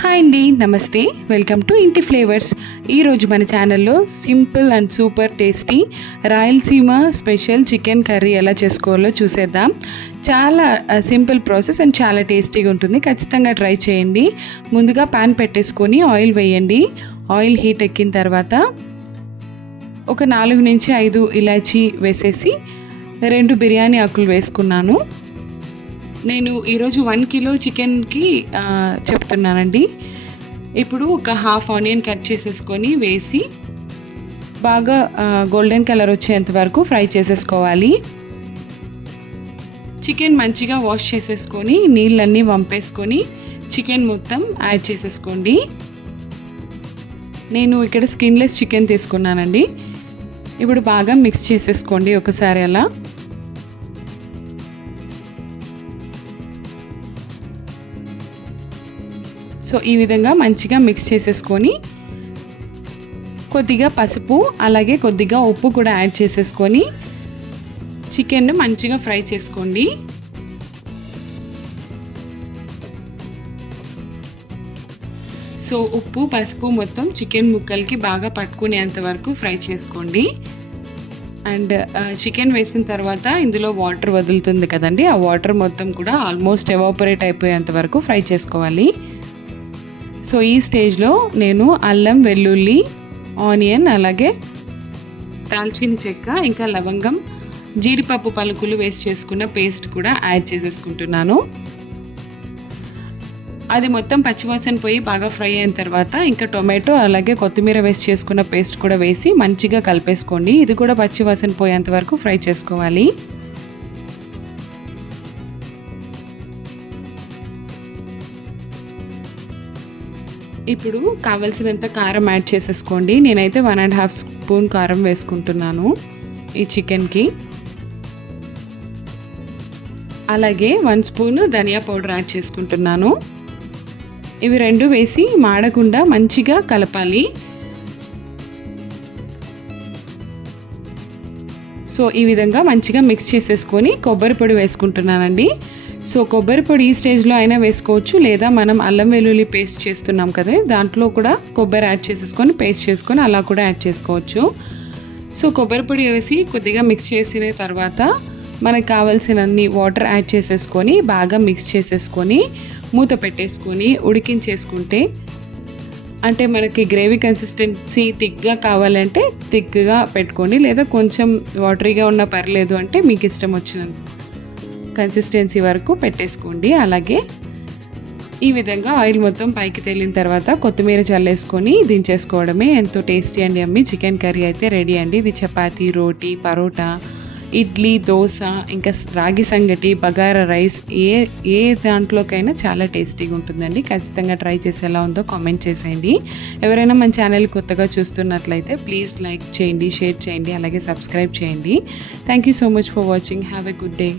Hi అండి, నమస్తే. Welcome to ఇంటి ఫ్లేవర్స్. ఈరోజు మన ఛానల్లో simple and super tasty Rayalaseema special chicken curry ఎలా చేసుకోవాలో చూసేద్దాం. చాలా సింపుల్ ప్రాసెస్ అండ్ చాలా టేస్టీగా ఉంటుంది. ఖచ్చితంగా ట్రై చేయండి. ముందుగా పాన్ పెట్టేసుకొని ఆయిల్ వేయండి. ఆయిల్ హీట్ ఎక్కిన తర్వాత ఒక 4 నుంచి 5 ఇలాచీ వేసేసి 2 బిర్యానీ ఆకులు వేసుకున్నాను. నేను ఈరోజు 1 కిలో చికెన్కి చెప్తున్నానండి. ఇప్పుడు ఒక హాఫ్ ఆనియన్ కట్ చేసేసుకొని వేసి బాగా గోల్డెన్ కలర్ వచ్చేంత వరకు ఫ్రై చేసేసుకోవాలి. చికెన్ మంచిగా వాష్ చేసేసుకొని నీళ్ళన్నీ వంపేసుకొని చికెన్ మొత్తం యాడ్ చేసేసుకోండి. నేను ఇక్కడ స్కిన్లెస్ చికెన్ తీసుకున్నానండి. ఇప్పుడు బాగా మిక్స్ చేసేసుకోండి ఒకసారి అలా. సో ఈ విధంగా మంచిగా మిక్స్ చేసేసుకొని కొద్దిగా పసుపు అలాగే కొద్దిగా ఉప్పు కూడా యాడ్ చేసేసుకొని చికెన్ను మంచిగా ఫ్రై చేసుకోండి. సో ఉప్పు పసుపు మొత్తం చికెన్ ముక్కలకి బాగా పట్టుకునేంత వరకు ఫ్రై చేసుకోండి. అండ్ చికెన్ వేసిన తర్వాత ఇందులో వాటర్ వదులుతుంది కదండి, ఆ వాటర్ మొత్తం కూడా ఆల్మోస్ట్ ఎవాపరేట్ అయిపోయేంత వరకు ఫ్రై చేసుకోవాలి. సో ఈ స్టేజ్లో నేను అల్లం వెల్లుల్లి ఆనియన్ అలాగే దాల్చిన చెక్క ఇంకా లవంగం జీడిపప్పు పలుకులు వేసి చేసుకున్న పేస్ట్ కూడా యాడ్ చేసేసుకుంటున్నాను. అది మొత్తం పచ్చివాసన పోయి బాగా ఫ్రై అయిన తర్వాత ఇంకా టొమాటో అలాగే కొత్తిమీర వేసి చేసుకున్న పేస్ట్ కూడా వేసి మంచిగా కలిపేసుకోండి. ఇది కూడా పచ్చివాసన పోయేంత వరకు ఫ్రై చేసుకోవాలి. ఇప్పుడు కావలసినంత కారం యాడ్ చేసేసుకోండి. నేనైతే 1.5 స్పూన్ కారం వేసుకుంటున్నాను ఈ చికెన్కి. అలాగే 1 స్పూన్ ధనియా పౌడర్ యాడ్ చేసుకుంటున్నాను. ఇవి 2 వేసి మాడకుండా మంచిగా కలపాలి. సో ఈ విధంగా మంచిగా మిక్స్ చేసేసుకొని కొబ్బరి పొడి వేసుకుంటున్నానండి. సో కొబ్బరి పొడి ఈ స్టేజ్లో అయినా వేసుకోవచ్చు, లేదా మనం అల్లం వెల్లుల్లి పేస్ట్ చేస్తున్నాం కదా దాంట్లో కూడా కొబ్బరి యాడ్ చేసేసుకొని పేస్ట్ చేసుకొని అలా కూడా యాడ్ చేసుకోవచ్చు. సో కొబ్బరి పొడి వేసి కొద్దిగా మిక్స్ చేసిన తర్వాత మనకు కావాల్సినన్ని వాటర్ యాడ్ చేసేసుకొని బాగా మిక్స్ చేసేసుకొని మూత పెట్టేసుకొని ఉడికించేసుకుంటే, అంటే మనకి గ్రేవీ కన్సిస్టెన్సీ థిక్గా కావాలంటే థిక్గా పెట్టుకోండి, లేదా కొంచెం వాటరీగా ఉన్నా పర్లేదు అంటే మీకు ఇష్టం వచ్చినంత కన్సిస్టెన్సీ వరకు పెట్టేసుకోండి. అలాగే ఈ విధంగా ఆయిల్ మొత్తం పైకి తేలిన తర్వాత కొత్తిమీర చల్లేసుకొని దించేసుకోవడమే. ఎంతో tasty and yummy chicken curry అయితే రెడీ అండి. ఇది చపాతీ, రోటీ, పరోటా, ఇడ్లీ, దోశ, ఇంకా రాగి సంగటి, బగారా రైస్ ఏ దాంట్లోకైనా చాలా టేస్టీగా ఉంటుందండి. ఖచ్చితంగా ట్రై చేసి ఎలా ఉందో కామెంట్ చేసేయండి. ఎవరైనా మన ఛానల్ కొత్తగా చూస్తున్నట్లయితే ప్లీజ్ లైక్ చేయండి, షేర్ చేయండి, అలాగే సబ్స్క్రైబ్ చేయండి. Thank you so much for watching. Have a good day.